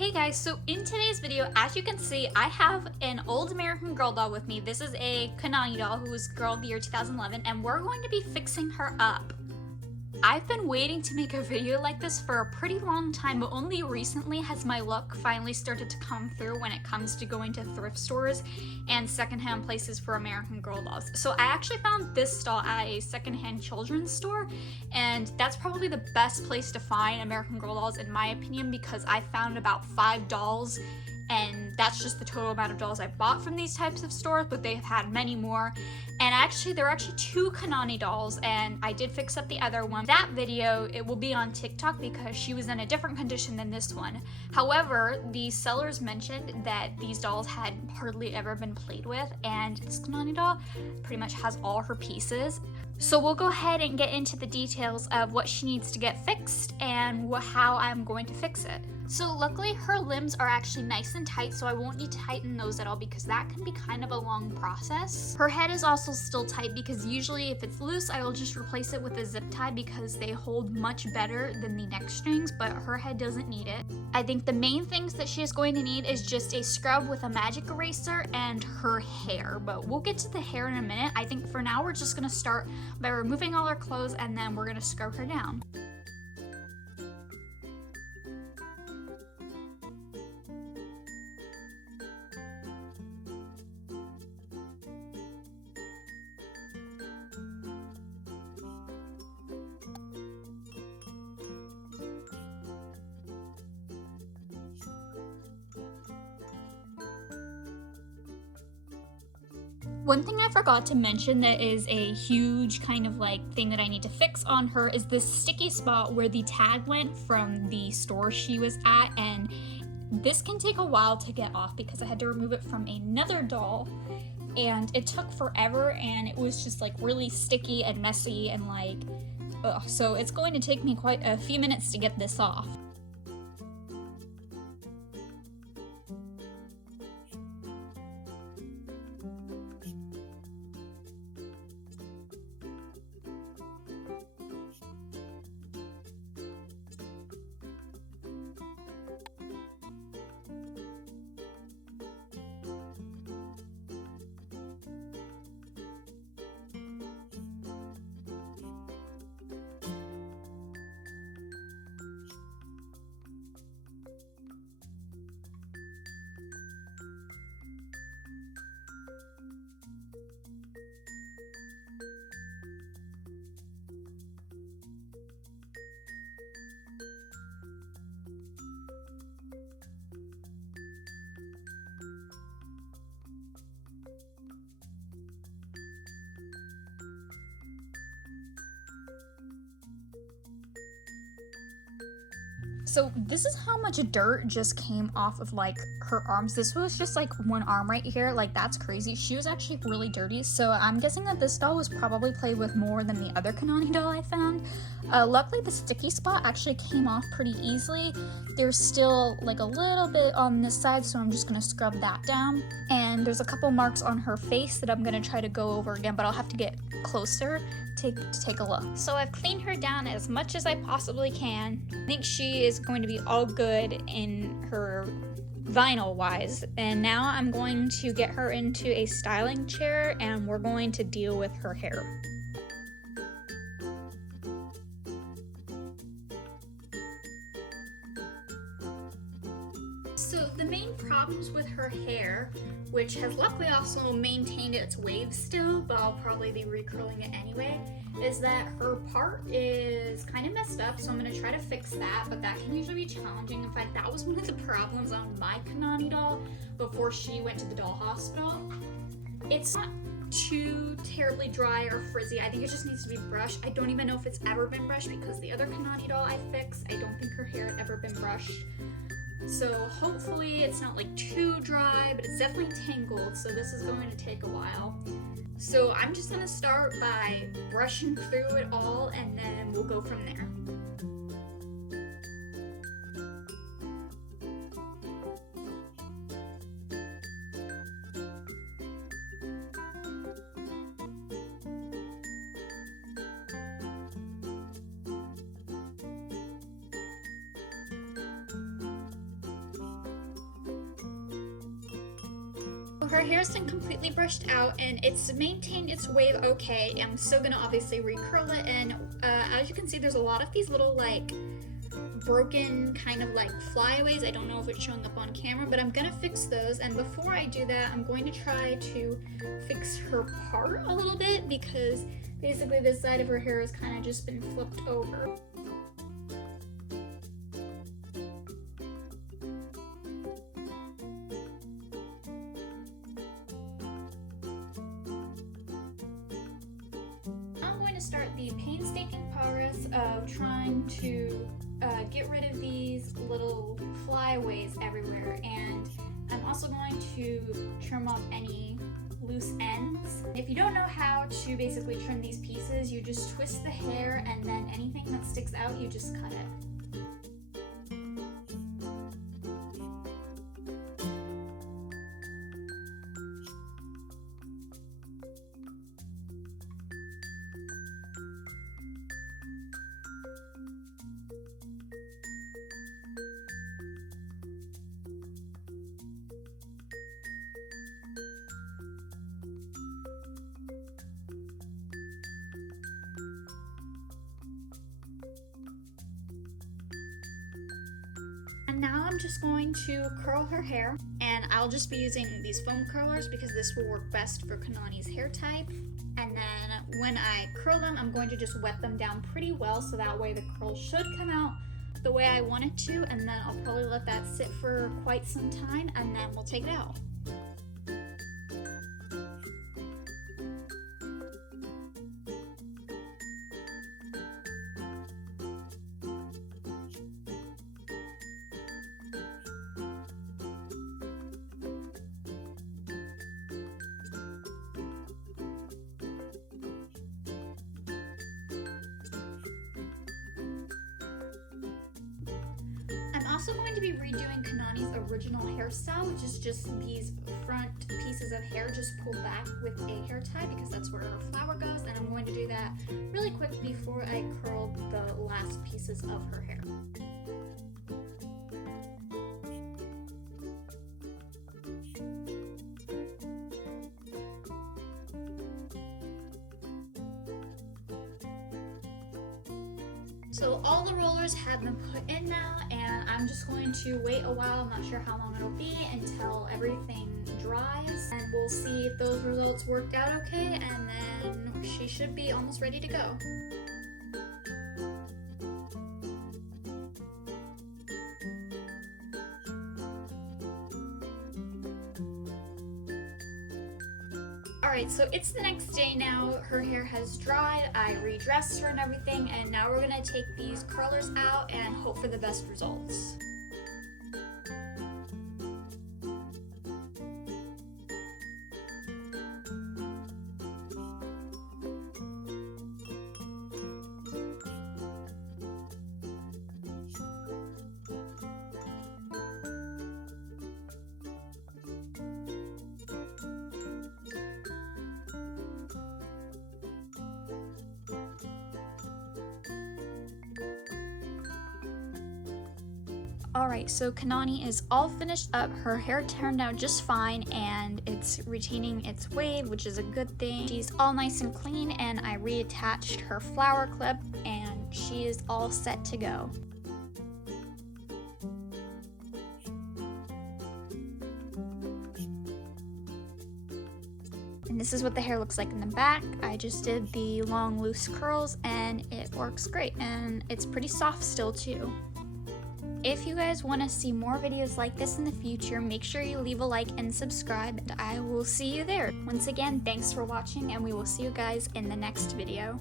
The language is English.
Hey guys, so in today's video, as you can see, I have an old American Girl doll with me. This is a Kanani doll who was Girl of the Year 2011, and we're going to be fixing her up. I've been waiting to make a video like this for a pretty long time, but only recently has my luck finally started to come through when it comes to going to thrift stores and secondhand places for American Girl dolls. So I actually found this doll at a secondhand children's store, and that's probably the best place to find American Girl dolls in my opinion, because I found about 5 dolls, and that's just the total amount of dolls I bought from these types of stores, but they've had many more. And actually, there are actually 2 Kanani dolls, and I did fix up the other one. That video, it will be on TikTok because she was in a different condition than this one. However, the sellers mentioned that these dolls had hardly ever been played with, and this Kanani doll pretty much has all her pieces. So we'll go ahead and get into the details of what she needs to get fixed and how I'm going to fix it. So luckily her limbs are actually nice and tight, so I won't need to tighten those at all because that can be kind of a long process. Her head is also still tight because usually if it's loose, I will just replace it with a zip tie because they hold much better than the neck strings, but her head doesn't need it. I think the main things that she is going to need is just a scrub with a magic eraser and her hair, but we'll get to the hair in a minute. I think for now we're just gonna start by removing all her clothes and then we're gonna scrub her down. One thing I forgot to mention that is a huge kind of like thing that I need to fix on her is this sticky spot where the tag went from the store she was at, and this can take a while to get off because I had to remove it from another doll and it took forever and it was just like really sticky and messy and like ugh. So it's going to take me quite a few minutes to get this off. So this is how much dirt just came off of like her arms. This was just like one arm right here. Like that's crazy. She was actually really dirty. So I'm guessing that this doll was probably played with more than the other Kanani doll I found. Luckily the sticky spot actually came off pretty easily. There's still like a little bit on this side, so I'm just gonna scrub that down. And there's a couple marks on her face that I'm gonna try to go over again, but I'll have to get closer to take a look. So I've cleaned her down as much as I possibly can. I think she is going to be all good in her vinyl wise, and now I'm going to get her into a styling chair and we're going to deal with her hair. So the main problems with her hair, which has luckily also maintained its waves still, but I'll probably be recurling it anyway, is that her part is kind of messed up, so I'm going to try to fix that, but that can usually be challenging. In fact, that was one of the problems on my Kanani doll before she went to the doll hospital. It's not too terribly dry or frizzy. I think it just needs to be brushed. I don't even know if it's ever been brushed because the other Kanani doll I fixed, I don't think her hair had ever been brushed. So hopefully it's not like too dry, but it's definitely tangled, so this is going to take a while. So I'm just gonna start by brushing through it all and then we'll go from there. her hair's been completely brushed out and it's maintained its wave okay. I'm still gonna obviously recurl it, and as you can see, there's a lot of these little like broken kind of like flyaways. I don't know if it's showing up on camera, but I'm gonna fix those. And before I do that, I'm going to try to fix her part a little bit, because basically this side of her hair has kind of just been flipped over. Start the painstaking progress of trying to get rid of these little flyaways everywhere, and I'm also going to trim off any loose ends. If you don't know how to basically trim these pieces, you just twist the hair and then anything that sticks out, you just cut it. And now I'm just going to curl her hair, and I'll just be using these foam curlers because this will work best for Kanani's hair type. And then when I curl them, I'm going to just wet them down pretty well so that way the curl should come out the way I want it to, and then I'll probably let that sit for quite some time and then we'll take it out. I'm also going to be redoing Kanani's original hairstyle, which is just these front pieces of hair just pulled back with a hair tie, because that's where her flower goes, and I'm going to do that really quick before I curl the last pieces of her hair. So all the rollers have been put in now, and I'm just going to wait a while. I'm not sure how long it'll be until everything dries, and we'll see if those results worked out okay, and then she should be almost ready to go. Alright, so it's the next day now. Her hair has dried, I redressed her and everything, and now we're gonna take these curlers out and hope for the best results. Alright, so Kanani is all finished up. Her hair turned out just fine and it's retaining its wave, which is a good thing. She's all nice and clean, and I reattached her flower clip and she is all set to go. And this is what the hair looks like in the back. I just did the long loose curls and it works great, and it's pretty soft still too. If you guys want to see more videos like this in the future, make sure you leave a like and subscribe, and I will see you there. Once again, thanks for watching, and we will see you guys in the next video.